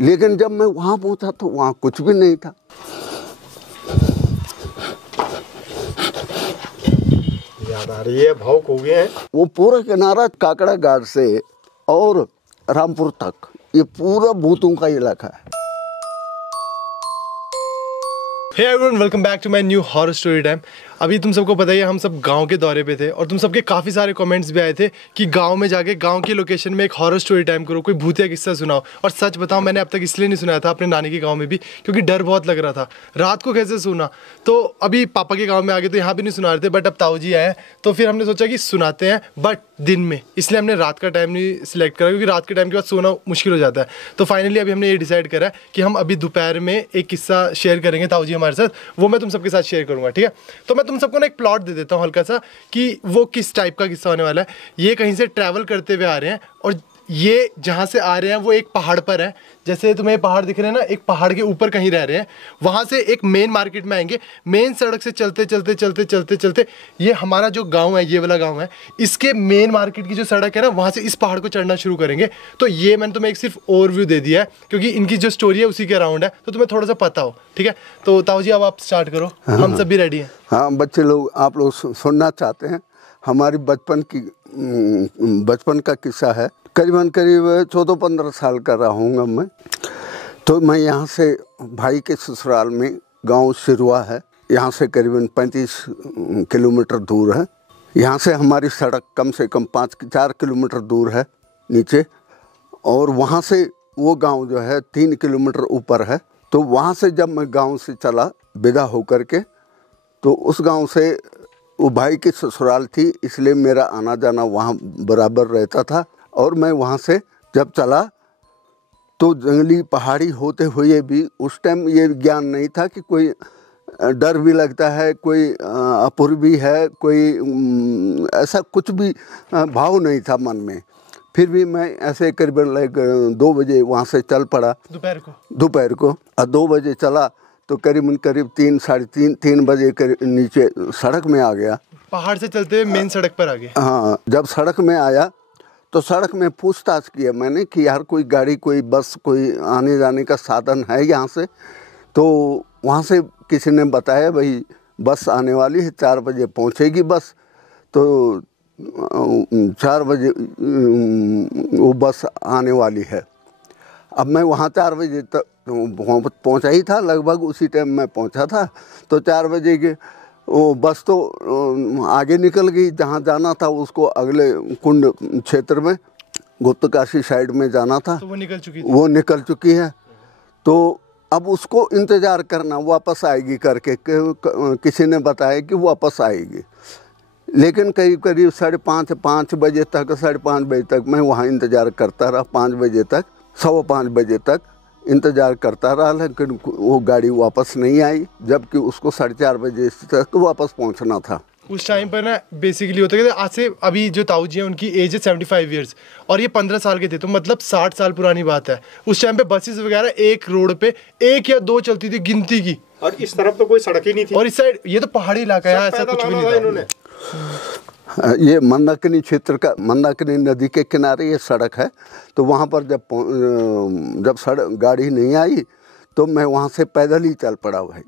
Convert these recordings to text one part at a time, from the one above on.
लेकिन जब मैं वहाँ पहुँचा तो वहाँ कुछ भी नहीं था। याद आ रही है, भावुक हो गए हैं। वो पूरा किनारा काकड़ा घाट से और रामपुर तक ये पूरा भूतों का इलाका है। Hey everyone, welcome back to my new horror story time. अभी तुम सबको पता ही है, हम सब गांव के दौरे पे थे और तुम सबके काफ़ी सारे कमेंट्स भी आए थे कि गांव में जाके गांव की लोकेशन में एक हॉरर स्टोरी टाइम करो, कोई भूतिया किस्सा सुनाओ। और सच बताओ, मैंने अब तक इसलिए नहीं सुनाया था अपने नानी के गाँव में भी, क्योंकि डर बहुत लग रहा था। रात को कैसे सुना, तो अभी पापा के गाँव में आ गए तो यहाँ भी नहीं सुना रहे थे, बट अब ताऊ जी आए तो फिर हमने सोचा कि सुनाते हैं, बट दिन में। इसलिए हमने रात का टाइम नहीं सिलेक्ट करा, क्योंकि रात के टाइम के बाद सोना मुश्किल हो जाता है। तो फाइनली अभी हमने ये डिसाइड करा है कि हम अभी दोपहर में एक किस्सा शेयर करेंगे ताऊ जी हमारे साथ, वो मैं तुम सबके साथ शेयर करूंगा, ठीक है। तो मैं तुम सबको ना एक प्लॉट दे देता हूँ हल्का सा कि वो किस टाइप का किस्सा होने वाला है। ये कहीं से ट्रैवल करते हुए आ रहे हैं और ये जहाँ से आ रहे हैं वो एक पहाड़ पर है। जैसे तुम्हें पहाड़ दिख रहे हैं ना, एक पहाड़ के ऊपर कहीं रह रहे हैं। वहाँ से एक मेन मार्केट में आएंगे, मेन सड़क से चलते चलते चलते चलते चलते ये हमारा जो गांव है, ये वाला गांव है, इसके मेन मार्केट की जो सड़क है ना, वहाँ से इस पहाड़ को चढ़ना शुरू करेंगे। तो ये मैंने तुम्हें एक सिर्फ ओवरव्यू दे दिया है, क्योंकि इनकी जो स्टोरी है उसी के अराउंड है, तो तुम्हें थोड़ा सा पता हो, ठीक है। तो ताऊ जी अब आप स्टार्ट करो। हाँ, हम सब भी रेडी हैं। हाँ बच्चे लोग, आप लोग सुनना चाहते हैं हमारी बचपन का किस्सा है। करीबन 14-15 साल का रहा हूँगा मैं। तो मैं यहाँ से भाई के ससुराल में, गांव सिरुआ है, यहाँ से करीबन 35 किलोमीटर दूर है। यहाँ से हमारी सड़क कम से कम 4 किलोमीटर दूर है नीचे, और वहाँ से वो गांव जो है 3 किलोमीटर ऊपर है। तो वहाँ से जब मैं गांव से चला विदा होकर के, तो उस गांव से वो भाई की ससुराल थी, इसलिए मेरा आना जाना वहाँ बराबर रहता था। और मैं वहाँ से जब चला तो जंगली पहाड़ी होते हुए भी उस टाइम ये ज्ञान नहीं था कि कोई डर भी लगता है, कोई अपूर्वी है, कोई ऐसा कुछ भी भाव नहीं था मन में। फिर भी मैं ऐसे करीबन 2 बजे वहाँ से चल पड़ा, दोपहर को। और 2 बजे चला तो करीब 3, साढ़े 3 बजे नीचे सड़क में आ गया। पहाड़ से चलते हुए मेन सड़क पर आ गए। हाँ, जब सड़क में आया तो सड़क में पूछताछ किया मैंने कि यार कोई गाड़ी, कोई बस, कोई आने जाने का साधन है यहाँ से। तो वहाँ से किसी ने बताया भाई बस आने वाली है, 4 बजे पहुँचेगी बस। तो 4 बजे वो बस आने वाली है। अब मैं वहाँ 4 बजे तक पहुँचा ही था, लगभग उसी टाइम मैं पहुँचा था। तो 4 बजे के वो बस तो आगे निकल गई, जहाँ जाना था उसको अगले कुंड क्षेत्र में, गुप्तकाशी साइड में जाना था, तो वो निकल चुकी है। तो अब उसको इंतज़ार करना वापस आएगी करके, किसी ने बताया कि वापस आएगी। लेकिन करीब 5:30 बजे तक, 5:30 बजे तक मैं वहाँ इंतज़ार करता रहा। 5 बजे तक, 5:15 बजे तक इंतज़ार करता रहा, लेकिन वो गाड़ी वापस नहीं आई, जबकि उसको 4:30 बजे तक तो वापस पहुंचना था। उस टाइम पर ना बेसिकली होता है कि आज से अभी जो ताऊ जी हैं उनकी एज है 75 ईयर्स और ये 15 साल के थे, तो मतलब 60 साल पुरानी बात है। उस टाइम पे बसेस वगैरह एक रोड पे 1 या 2 चलती थी गिनती की, और इस तरफ तो कोई सड़क ही नहीं थी। और इस साइड ये तो पहाड़ी इलाका है, ऐसा कुछ भी नहीं था। ये मंदाकिनी क्षेत्र का, मंदाकिनी नदी के किनारे ये सड़क है। तो वहाँ पर जब सड़क गाड़ी नहीं आई तो मैं वहाँ से पैदल ही चल पड़ा भाई।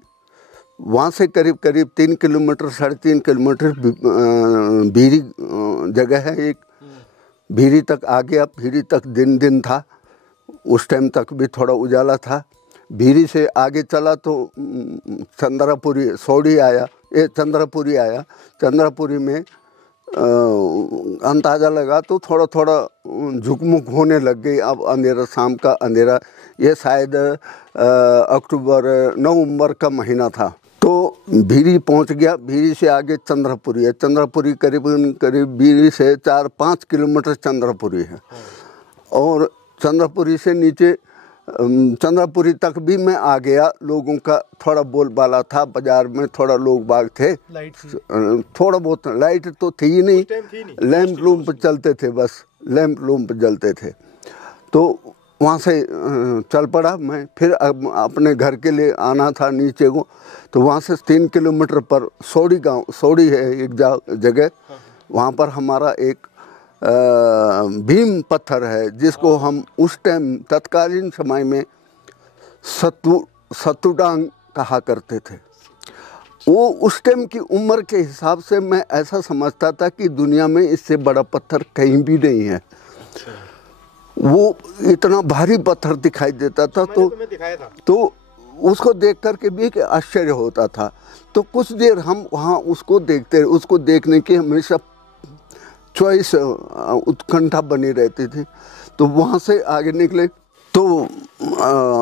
वहाँ से करीब 3 किलोमीटर, 3.5 किलोमीटर भीरी जगह है एक, भीरी तक आ गया। भीरी तक दिन था, उस टाइम तक भी थोड़ा उजाला था। भीरी से आगे चला तो चंद्रापुरी सौड़ी आया, ये चंद्रापुरी आया। चंद्रापुरी में अंदाज़ा लगा तो थोड़ा झुकमुक होने लग गई। अब अंधेरा, शाम का अंधेरा, ये शायद नवंबर का महीना था। तो भीरी पहुंच गया। भीरी से आगे चंद्रापुरी है। चंद्रापुरी करीब भीरी से 4-5 किलोमीटर चंद्रापुरी है। और चंद्रापुरी से नीचे चंद्रापुरी तक भी मैं आ गया। लोगों का थोड़ा बोलबाला था, बाजार में थोड़ा लोग बाग थे, थोड़ा बहुत। लाइट तो थी ही नहीं, लैंप लूम्प चलते थे, बस लैंप लूम्प जलते थे। तो वहाँ से चल पड़ा मैं। फिर अपने घर के लिए आना था नीचे को। तो वहाँ से 3 किलोमीटर पर सौड़ी गांव, सौड़ी है एक जगह, वहाँ पर हमारा एक भीम पत्थर है, जिसको हम उस टाइम तत्कालीन समय में सत्तुडांग कहा करते थे। वो उस टाइम की उम्र के हिसाब से मैं ऐसा समझता था कि दुनिया में इससे बड़ा पत्थर कहीं भी नहीं है। वो इतना भारी पत्थर दिखाई देता था, तो उसको देख कर के भी आश्चर्य होता था। तो कुछ देर हम वहाँ उसको देखने की हमेशा चॉइस उत्कंठा बनी रहती थी। तो वहाँ से आगे निकले तो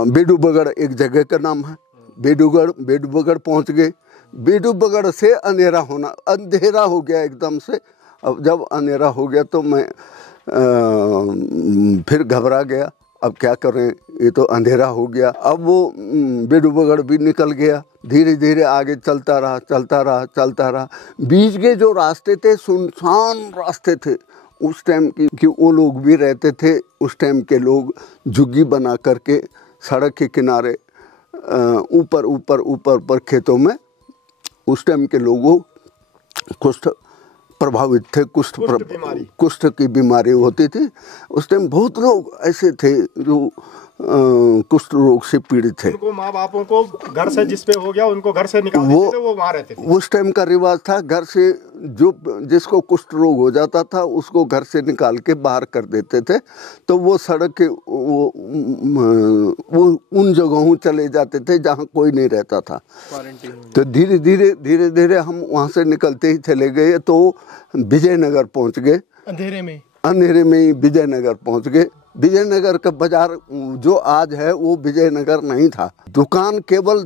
बेडूबगढ़ एक जगह का नाम है। बेडूबगढ़ पहुँच गए। बेडूबगढ़ से अंधेरा हो गया एकदम से। अब जब अंधेरा हो गया तो मैं फिर घबरा गया। अब क्या करें, ये तो अंधेरा हो गया। अब वो बेडूबगढ़ भी निकल गया। धीरे धीरे आगे चलता रहा। बीच के जो रास्ते थे सुनसान रास्ते थे। उस टाइम की वो लोग भी रहते थे। उस टाइम के लोग झुग्गी बना करके सड़क के किनारे ऊपर खेतों में, उस टाइम के लोगों कुष्ठ प्रभावित थे। कुष्ठ की बीमारी होती थी। उस टाइम बहुत लोग ऐसे थे जो कुष्ठ रोग से पीड़ित थे। उनको माँ बापों को घर से जिस पे हो गया उनको घर से निकाल देते थे, वो वहाँ रहते थे। उस टाइम का रिवाज था, घर से जिसको कुष्ठ रोग हो जाता था उसको घर से निकाल के बाहर कर देते थे। तो वो सड़क के वो उन जगहों चले जाते थे जहाँ कोई नहीं रहता था। तो धीरे धीरे हम वहाँ से निकलते ही चले गए तो विजयनगर पहुँच गए। अंधेरे में ही विजयनगर पहुँच गए। विजयनगर का बाजार जो आज है वो विजयनगर नहीं था। दुकान केवल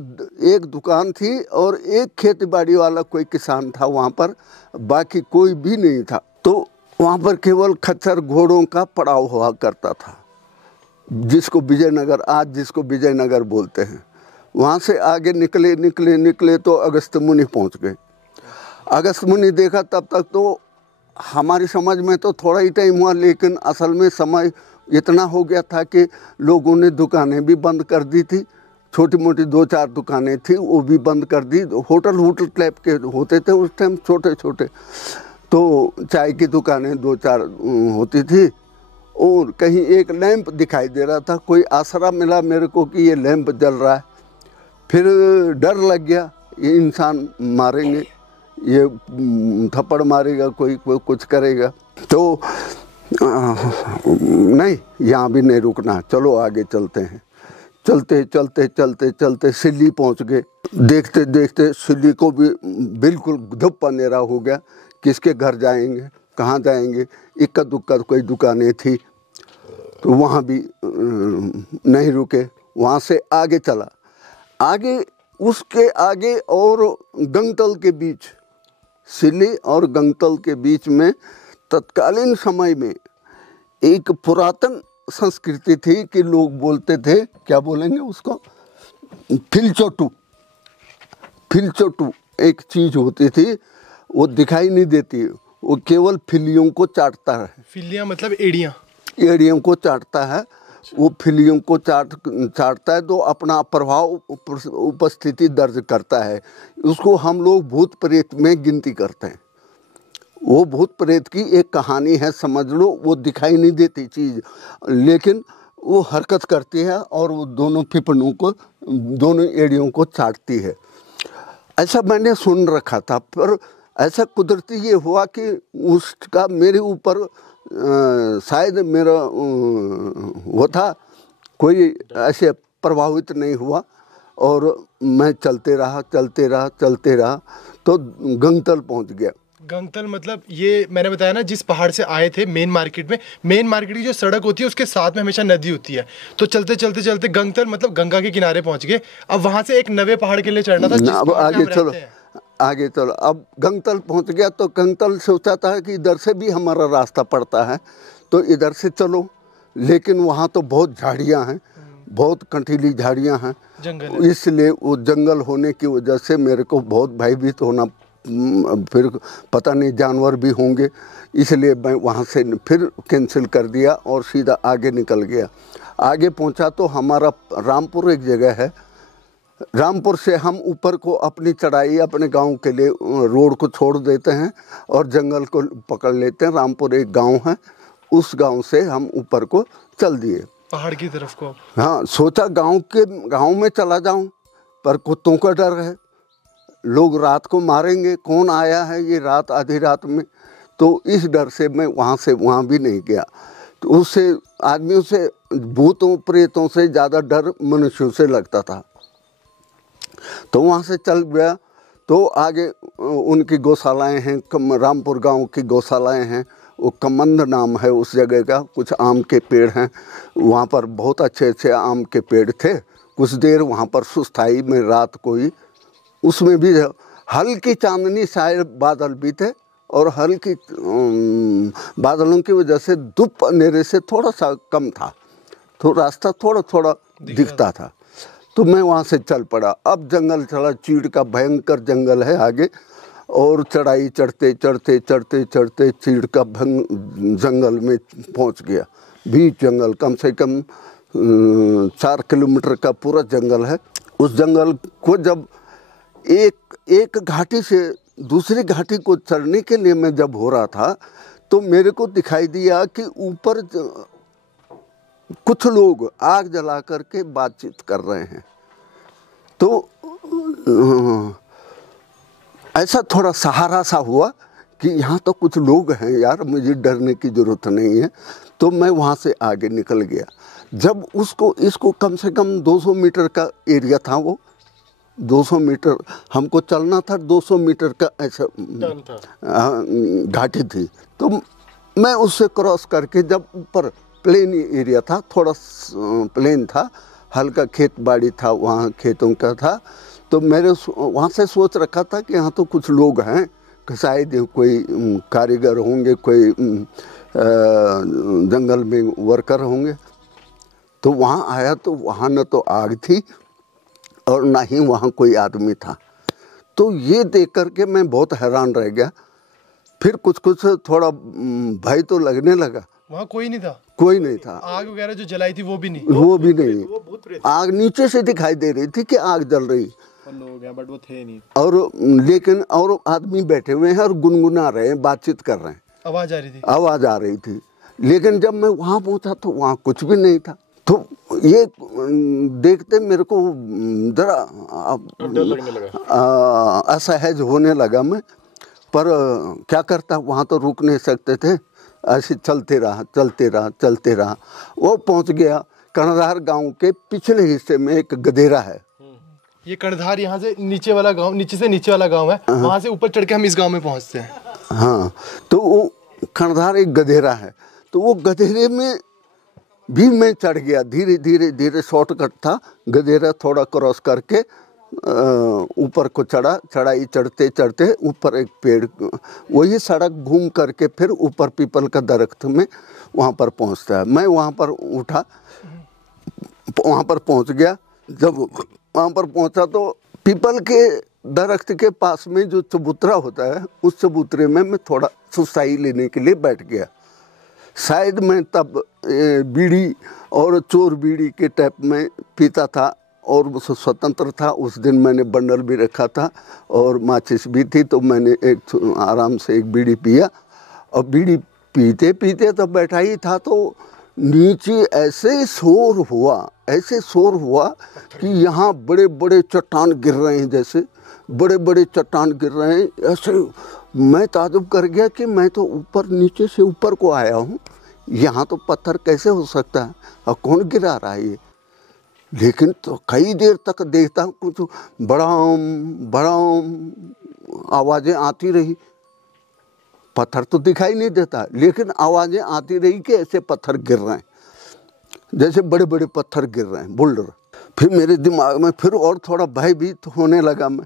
एक दुकान थी और एक खेती बाड़ी वाला कोई किसान था वहाँ पर, बाकी कोई भी नहीं था। तो वहाँ पर केवल खच्चर घोड़ों का पड़ाव हुआ करता था, जिसको विजयनगर बोलते हैं। वहाँ से आगे निकले तो अगस्त मुनि पहुँच गए। अगस्त मुनि देखा तब तक तो हमारी समझ में तो थोड़ा ही टाइम हुआ, लेकिन असल में समय इतना हो गया था कि लोगों ने दुकानें भी बंद कर दी थी। छोटी मोटी 2-4 दुकानें थी वो भी बंद कर दी। होटल टाइप के होते थे उस टाइम छोटे, तो चाय की दुकानें 2-4 होती थी। और कहीं एक लैंप दिखाई दे रहा था। कोई आसरा मिला मेरे को कि ये लैंप जल रहा है। फिर डर लग गया, ये इंसान मारेंगे, ये थप्पड़ मारेगा, कोई कुछ करेगा। तो नहीं, यहाँ भी नहीं रुकना, चलो आगे चलते हैं। चलते सिल्ली पहुँच गए। देखते सिल्ली को भी बिल्कुल धुप अंधेरा हो गया। किसके घर जाएंगे, कहाँ जाएंगे। इक्का दुक्का कोई दुकानें थी तो वहाँ भी नहीं रुके। वहाँ से आगे चला। उसके आगे और गंगतल के बीच, सिल्ली और गंगतल के बीच में तत्कालीन समय में एक पुरातन संस्कृति थी कि लोग बोलते थे, क्या बोलेंगे उसको, फिलचोटू एक चीज होती थी। वो दिखाई नहीं देती, वो केवल फिलियों को चाटता है। फिलियां मतलब एड़ियों को चाटता है। वो फिलियों को चाटता है तो अपना प्रभाव उपस्थिति दर्ज करता है। उसको हम लोग भूत प्रेत में गिनती करते हैं। वो भूत प्रेत की एक कहानी है, समझ लो। वो दिखाई नहीं देती चीज़, लेकिन वो हरकत करती है और वो दोनों फिपनों को, दोनों एड़ियों को चाटती है। ऐसा मैंने सुन रखा था, पर ऐसा कुदरती ये हुआ कि उसका मेरे ऊपर शायद मेरा वो था, कोई ऐसे प्रभावित नहीं हुआ। और मैं चलते रहा तो गंगतल पहुंच गया। गंगतल मतलब ये मैंने बताया ना, जिस पहाड़ से आए थे मेन मार्केट की जो सड़क होती है उसके साथ में हमेशा नदी होती है। तो चलते गंगतल मतलब गंगा के किनारे पहुंच गए। अब वहां से एक नवे पहाड़ के लिए चढ़ना था। अब आगे चलो। अब गंगतल पहुंच गया तो गंगतल सोचा था कि इधर से भी हमारा रास्ता पड़ता है तो इधर से चलो, लेकिन वहाँ तो बहुत झाड़ियाँ हैं, बहुत कंटीली झाड़ियाँ हैं, इसलिए वो जंगल होने की वजह से मेरे को बहुत भयभीत होना, फिर पता नहीं जानवर भी होंगे, इसलिए मैं वहाँ से फिर कैंसिल कर दिया और सीधा आगे निकल गया। आगे पहुँचा तो हमारा रामपुर एक जगह है। रामपुर से हम ऊपर को अपनी चढ़ाई अपने गांव के लिए रोड को छोड़ देते हैं और जंगल को पकड़ लेते हैं। रामपुर एक गांव है, उस गांव से हम ऊपर को चल दिए। पहाड़ की तरफ को? हाँ, सोचा गांव में चला जाऊं, पर कुत्तों का डर है, लोग रात को मारेंगे, कौन आया है ये रात आधी रात में, तो इस डर से मैं वहाँ भी नहीं गया। तो उससे आदमियों से, भूतों प्रेतों से ज़्यादा डर मनुष्यों से लगता था। तो वहाँ से चल गया। तो आगे उनकी गौशालाएं हैं, रामपुर गांव की गौशालाएं हैं, वो कमंद नाम है उस जगह का। कुछ आम के पेड़ हैं वहाँ पर, बहुत अच्छे अच्छे आम के पेड़ थे। कुछ देर वहाँ पर सुस्ताई में रात को ही, उसमें भी हल्की चांदनी, शायद बादल भी थे, और हल्की बादलों की वजह से धूप अंधेरे से थोड़ा सा कम था, तो रास्ता थोड़ा थोड़ा दिखता था। तो मैं वहाँ से चल पड़ा। अब जंगल चला, चीड़ का भयंकर जंगल है आगे, और चढ़ाई चढ़ते चढ़ते चढ़ते चढ़ते चीड़ का जंगल में पहुँच गया। बीच जंगल, कम से कम 4 किलोमीटर का पूरा जंगल है। उस जंगल को जब एक घाटी से दूसरी घाटी को चढ़ने के लिए मैं जब हो रहा था, तो मेरे को दिखाई दिया कि ऊपर कुछ लोग आग जला करके बातचीत कर रहे हैं। तो ऐसा थोड़ा सहारा सा हुआ कि यहाँ तो कुछ लोग हैं यार, मुझे डरने की ज़रूरत नहीं है। तो मैं वहाँ से आगे निकल गया। जब इसको कम से कम 200 मीटर का एरिया था, वो 200 मीटर हमको चलना था, 200 मीटर का ऐसा घाटी थी। तो मैं उससे क्रॉस करके जब ऊपर प्लेन एरिया था, थोड़ा प्लेन था, हल्का खेत बाड़ी था, वहाँ खेतों का था। तो मेरे वहाँ से सोच रखा था कि यहाँ तो कुछ लोग हैं, शायद कोई कारीगर होंगे, कोई जंगल में वर्कर होंगे। तो वहाँ आया तो वहाँ न तो आग थी और ना ही वहाँ कोई आदमी था। तो ये देख करके मैं बहुत हैरान रह गया। फिर कुछ थोड़ा भय तो लगने लगा। वहाँ कोई नहीं था? कोई नहीं था। आग वगैरह जो जलाई थी वो भी नहीं। आग नीचे से दिखाई दे रही थी कि आग जल रही, लोग हैं बट वो थे नहीं। और लेकिन और आदमी बैठे हुए हैं और गुनगुना रहे हैं, बातचीत कर रहे हैं, आवाज आ रही थी। आवाज आ रही थी। लेकिन जब मैं वहाँ पहुँचा तो वहाँ कुछ भी नहीं था। तो ये देखते मेरे को जरा डर लगने लगा, असहज होने लगा मैं। पर क्या करता, वहाँ तो रुक नहीं सकते थे, ऐसे चलते रहा। वो पहुँच गया कर्णधार गांव के पिछले हिस्से में एक गधेरा है। ये कर्णधार यहाँ से नीचे वाला गांव, नीचे से नीचे वाला गांव है। वहाँ से ऊपर चढ़ के हम इस गांव में पहुँचते हैं। हाँ, तो वो कर्णधार एक गधेरा है। तो वो गधेरे में भी मैं चढ़ गया। धीरे शॉर्टकट था, गधेरा थोड़ा क्रॉस करके ऊपर को चढ़ाई चढ़ते ऊपर एक पेड़, वही सड़क घूम करके फिर ऊपर पीपल का दरख्त में वहाँ पर पहुँचता है। मैं वहाँ पर उठा, वहाँ पर पहुँच गया। जब वहाँ पर पहुँचा तो पीपल के दरख्त के पास में जो चबूतरा होता है, उस चबूतरे में मैं थोड़ा सुस्ताई लेने के लिए बैठ गया। शायद मैं तब बीड़ी और चोर बीड़ी के टाइप में पीता था और स्वतंत्र था। उस दिन मैंने बंडल भी रखा था और माचिस भी थी, तो मैंने एक आराम से एक बीड़ी पिया। और बीड़ी पीते तो बैठा ही था, तो नीचे ऐसे शोर हुआ कि यहाँ बड़े बड़े चट्टान गिर रहे हैं, जैसे बड़े बड़े चट्टान गिर रहे हैं। ऐसे मैं ताजुब कर गया कि मैं तो ऊपर, नीचे से ऊपर को आया हूँ, यहाँ तो पत्थर कैसे हो सकता है और कौन गिरा रहा है ये। लेकिन तो कई देर तक देखता हूँ, कुछ बड़ा आवाज़ें आती रही। पत्थर तो दिखाई नहीं देता, लेकिन आवाज़ें आती रही कि ऐसे पत्थर गिर रहे हैं, जैसे बड़े बड़े पत्थर गिर रहे हैं, बोल्डर। फिर मेरे दिमाग में फिर और थोड़ा भयभीत होने लगा मैं।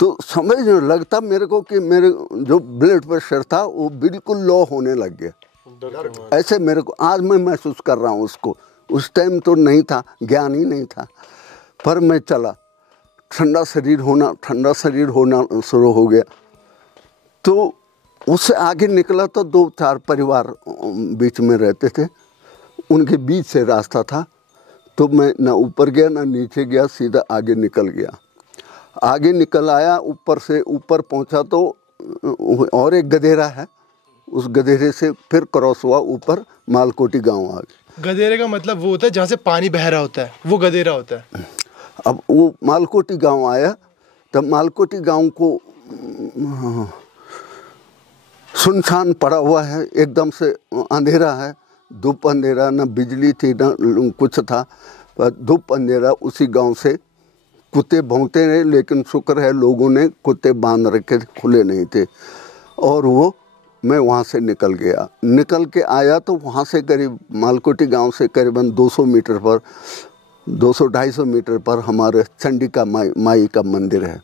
तो समझने लगता मेरे को कि मेरे जो ब्लड प्रेशर था वो बिल्कुल लो होने लग गया। ऐसे मेरे को आज मैं महसूस कर रहा हूँ उसको। उस टाइम तो नहीं था, ज्ञान ही नहीं था। पर मैं चला, ठंडा शरीर होना शुरू हो गया। तो उससे आगे निकला तो 2-4 परिवार बीच में रहते थे, उनके बीच से रास्ता था। तो मैं ना ऊपर गया ना नीचे गया, सीधा आगे निकल गया। आगे निकल आया, ऊपर पहुंचा तो और एक गधेरा है, उस गधेरे से फिर क्रॉस हुआ ऊपर, मालकोटी गांव आ गया। गदेरे का मतलब वो होता है जहाँ से पानी बह रहा होता है, वो गदेरा होता है। अब वो मालकोटी गांव आया, तब मालकोटी गांव को सुनसान पड़ा हुआ है, एकदम से अंधेरा है, धूप अंधेरा, न बिजली थी न कुछ था, पर धूप अंधेरा। उसी गांव से कुत्ते भौंकते रहे, लेकिन शुक्र है लोगों ने कुत्ते बांध रखे, खुले नहीं थे। और वो मैं वहाँ से निकल गया, निकल के आया तो वहाँ से करीब मालकोटी गांव से करीबन 200 मीटर पर, 200-250 मीटर पर हमारे चंडिका माई का मंदिर है।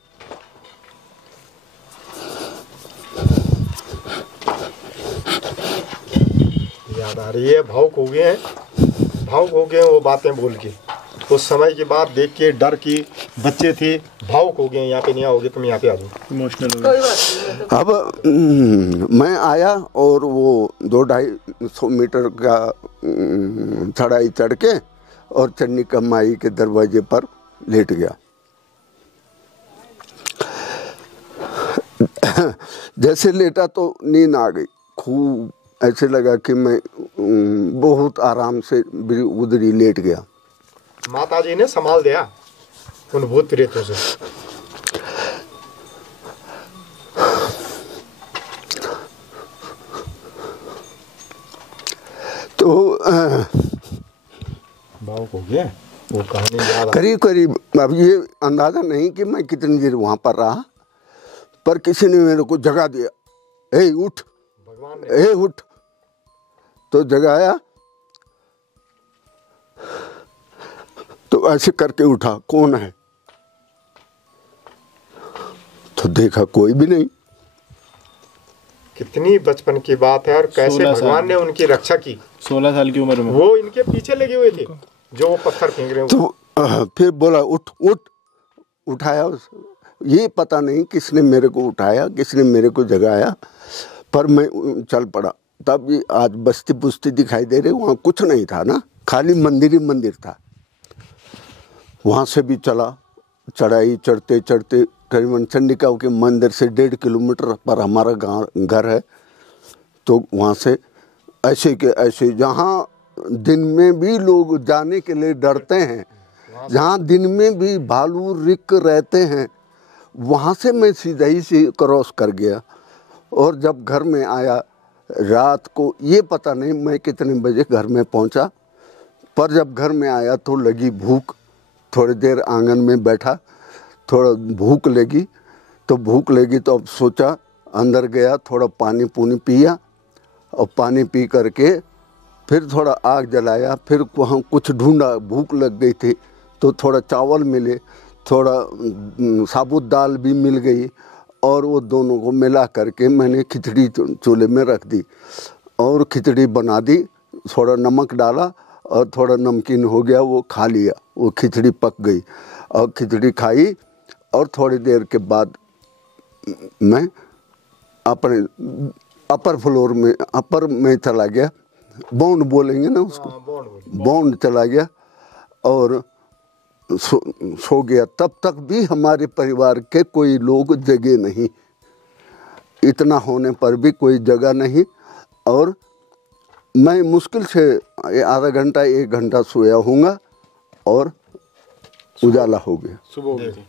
याद आ रही है, भावुक हो गए हैं, भावुक हो गए हैं वो बातें बोल के। उस समय की बात देख के, डर की, बच्चे थे, भावुक हो गए। यहाँ पे नहीं आओगे तुम, यहाँ पे आ जाओ, इमोशनल हो गए। अब मैं आया और वो 200-250 मीटर का चढ़ाई चढ़ के और चंडिका माई के दरवाजे पर लेट गया। जैसे लेटा तो नींद आ गई, खूब ऐसे लगा कि मैं बहुत आराम से उधर ही लेट गया। माता जी ने संभाल दिया उन भूत प्रेतों से। तो भावुक हो गया वो कहानी याद। करीब करीब अब ये अंदाजा नहीं कि मैं कितनी देर वहां पर रहा, पर किसी ने मेरे को जगा दिया, ए उठ, भगवान ने, ए उठ। तो जगाया तो ऐसे करके उठा, कौन है? तो देखा कोई भी नहीं। कितनी बचपन की बात है और कैसे भगवान ने उनकी रक्षा की। 16 साल की उम्र में वो इनके पीछे लगे हुए थे जो वो पत्थर फेंक रहे हैं। तो फिर बोला उठ उठ, उठाया। ये पता नहीं किसने मेरे को उठाया, किसने मेरे को जगाया, पर मैं चल पड़ा। तब ये आज बस्ती पुस्ती दिखाई दे रही, वहाँ कुछ नहीं था ना, खाली मंदिर ही मंदिर था। वहाँ से भी चला, चढ़ाई चढ़ते चढ़ते करीबन चंडिका के मंदिर से 1.5 किलोमीटर पर हमारा घर है। तो वहाँ से ऐसे के ऐसे, जहाँ दिन में भी लोग जाने के लिए डरते हैं, जहाँ दिन में भी भालू रिक रहते हैं, वहाँ से मैं सीधा ही से क्रॉस कर गया। और जब घर में आया रात को, ये पता नहीं मैं कितने बजे घर में पहुँचा, पर जब घर में आया तो लगी भूख। थोड़ी देर आंगन में बैठा, थोड़ा भूख लगी तो अब सोचा, अंदर गया, थोड़ा पानी पूनी पिया और पानी पी करके फिर थोड़ा आग जलाया। फिर वहाँ कुछ ढूंढा, भूख लग गई थी तो थोड़ा चावल मिले, थोड़ा साबुत दाल भी मिल गई, और वो दोनों को मिला करके मैंने खिचड़ी चूल्हे में रख दी और खिचड़ी बना दी। थोड़ा नमक डाला और थोड़ा नमकीन हो गया, वो खा लिया। वो खिचड़ी पक गई और खिचड़ी खाई, और थोड़ी देर के बाद मैं अपने अपर फ्लोर में, अपर में चला गया, बाउंड बोलेंगे ना उसको, बाउंड चला गया और सो गया। तब तक भी हमारे परिवार के कोई लोग जगे नहीं, इतना होने पर भी कोई जगा नहीं। और मैं मुश्किल से आधा घंटा 1 घंटा सोया हूँगा और उजाला हो गया, सुबह हो गई।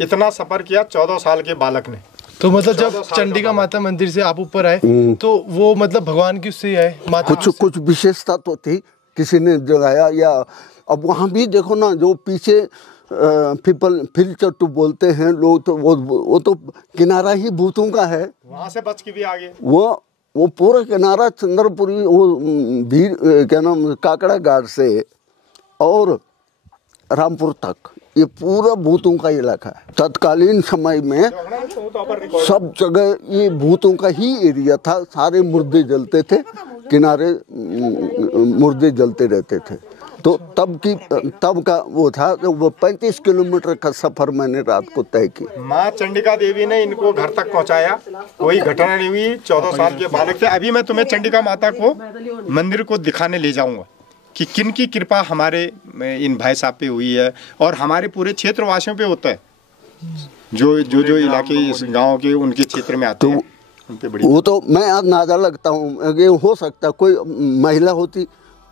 इतना सफर किया 14 साल के बालक ने। तो मतलब जब चंडिका माता मंदिर से आप ऊपर आए तो वो मतलब भगवान की उससे आए माता? कुछ विशेषता तो थी, किसी ने जगाया या। अब वहाँ भी देखो ना, जो पीछे फिल चट्टू बोलते हैं लोग, तो वो तो किनारा ही भूतों का है। वहाँ से बच के भी आगे वो पूरा किनारा चंद्रपुरी, वो भीड़ क्या नाम, काकड़ा घाट से और रामपुर तक, ये पूरा भूतों का इलाका है। तत्कालीन समय में सब जगह ये भूतों का ही एरिया था। सारे मुर्दे जलते थे, किनारे मुर्दे जलते रहते थे। तो तब का वो था, वो 35 किलोमीटर का सफर मैंने रात को तय किया। माँ चंडिका देवी ने इनको घर तक पहुँचाया, कोई घटना नहीं हुई। 14 साल के बालक थे। अभी मैं तुम्हें चंडिका माता को मंदिर को दिखाने ले जाऊंगा कि किन की कृपा हमारे इन भाई साहब पे हुई है और हमारे पूरे क्षेत्रवासियों पे होता है। जो इलाके इस गांव के उनके क्षेत्र में आते हैं, उन पे बड़ी, वो तो मैं अंदाजा लगता हूँ, ये हो सकता कोई महिला होती,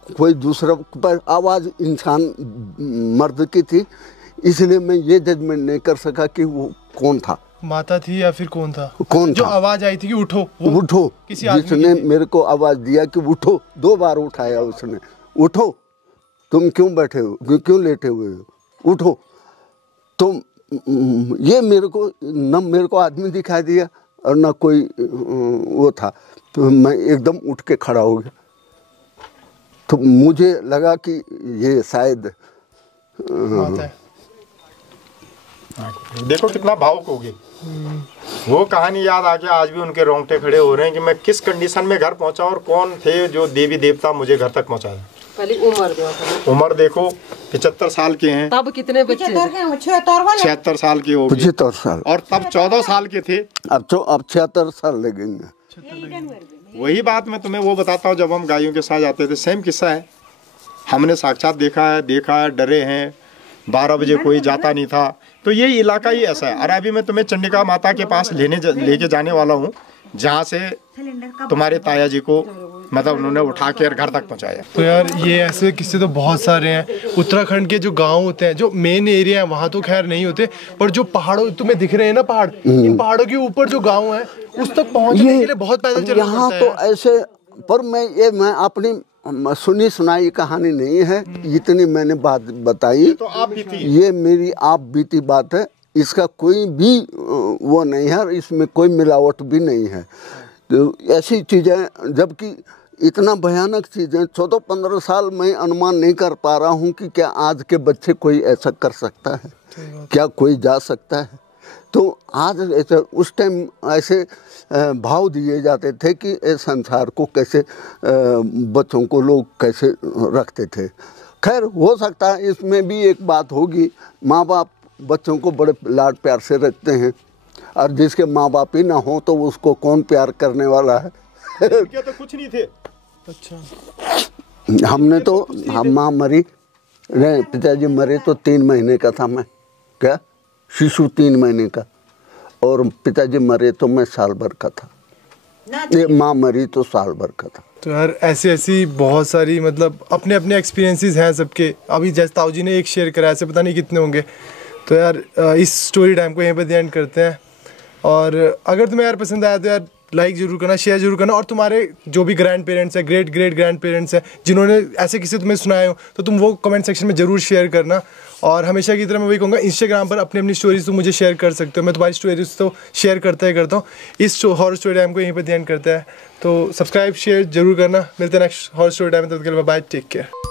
कोई दूसरा, पर आवाज़ इंसान मर्द की थी, इसलिए मैं ये जजमेंट नहीं कर सका कि वो कौन था। माता थी या फिर कौन था? कौन जो था? आवाज आई थी कि उठो, वो उठो, किसी आदमी जिसने की थी? मेरे को आवाज़ दिया कि उठो, 2 बार उठाया उसने, उठो, तुम क्यों बैठे हो, क्यों लेटे हुए हो, उठो। तो ये मेरे को आदमी दिखाई दिया और न कोई वो था। तो मैं एकदम उठ के खड़ा हो गया। तो मुझे लगा कि ये शायद माता है। देखो कितना भावुक हो गई। वो कहानी याद आके आज भी उनके रोंगटे खड़े हो रहे हैं कि मैं किस कंडीशन में घर पहुंचा और कौन थे जो देवी देवता मुझे घर तक पहुंचाया। पहले उम्र देखो 75 साल के हैं, तब कितने बच्चे? 76 साल के हो गए, 75 साल, और तब 14 साल के थे। अब 76 साल लगेंगे। वही बात मैं तुम्हें वो बताता हूँ, जब हम गायों के साथ जाते थे, सेम किस्सा है। हमने साक्षात देखा है, डरे हैं। 12 बजे कोई जाता नहीं था। तो ये इलाका ही ऐसा है। अरे अभी मैं तुम्हें चंडिका माता के पास लेके जाने वाला हूँ, जहाँ से तुम्हारे ताया जी को मतलब उन्होंने उठा के घर तक पहुँचाया। तो यार ये ऐसे किस्से तो बहुत सारे हैं। उत्तराखंड के जो गांव होते हैं, जो मेन एरिया है, वहाँ तो खैर नहीं होते, पर जो पहाड़ों तुम्हें दिख रहे हैं ना पहाड़, इन पहाड़ों के ऊपर जो गांव है उस तक पहुँचने के लिए बहुत पैदल चलना यहाँ पड़ता है। तो ऐसे, पर मैं अपनी सुनी सुनाई कहानी नहीं है, इतनी मैंने बात बताई, तो आप भी थी। ये मेरी आप बीती बात है, इसका कोई भी वो नहीं है, इसमें कोई मिलावट भी नहीं है। तो ऐसी चीज़ें, जबकि इतना भयानक चीज़ें, 14-15 साल मैं अनुमान नहीं कर पा रहा हूँ कि क्या आज के बच्चे कोई ऐसा कर सकता है, क्या कोई जा सकता है। तो आज ऐसे, उस टाइम ऐसे भाव दिए जाते थे कि इस संसार को कैसे, बच्चों को लोग कैसे रखते थे। खैर हो सकता है इसमें भी एक बात होगी, माँ बाप बच्चों को बड़े लाड प्यार से रखते हैं, और जिसके माँ बाप ही ना हो तो उसको कौन प्यार करने वाला है। क्या तो कुछ नहीं थे। अच्छा, हमने तो, हम माँ मरी, नहीं पिताजी मरे तो 3 महीने का था मैं, क्या शिशु 3 महीने का, और पिताजी मरे तो मैं साल भर का था, माँ मरी तो साल भर का था। तो यार ऐसी बहुत सारी मतलब अपने अपने एक्सपीरियंसेस हैं सबके। अभी जैसे ताऊ जी ने एक शेयर करा, ऐसे पता नहीं कितने होंगे। तो यार इस स्टोरी टाइम को यहीं पर एंड करते हैं। और अगर तुम्हें यार पसंद आया तो यार लाइक जरूर करना, शेयर जरूर करना, और तुम्हारे जो भी ग्रैंड पेरेंट्स हैं, ग्रेट ग्रैंड पेरेंट्स हैं, जिन्होंने ऐसे किसी तुम्हें सुनाए हो, तो तुम वो कमेंट सेक्शन में जरूर शेयर करना। और हमेशा की तरह मैं वही कहूँगा, इंस्टाग्राम पर अपनी स्टोरीज तुम मुझे शेयर कर सकते हो, मैं तुम्हारी स्टोरीज तो शेयर करता ही करता हूँ। इस हॉरर स्टोरी टाइम को यहीं पर ध्यान करता है। तो सब्सक्राइब शेयर जरूर करना। मिलते हैं नेक्स्ट हॉरर स्टोरी टाइम में, तब तक के लिए बाय, टेक केयर।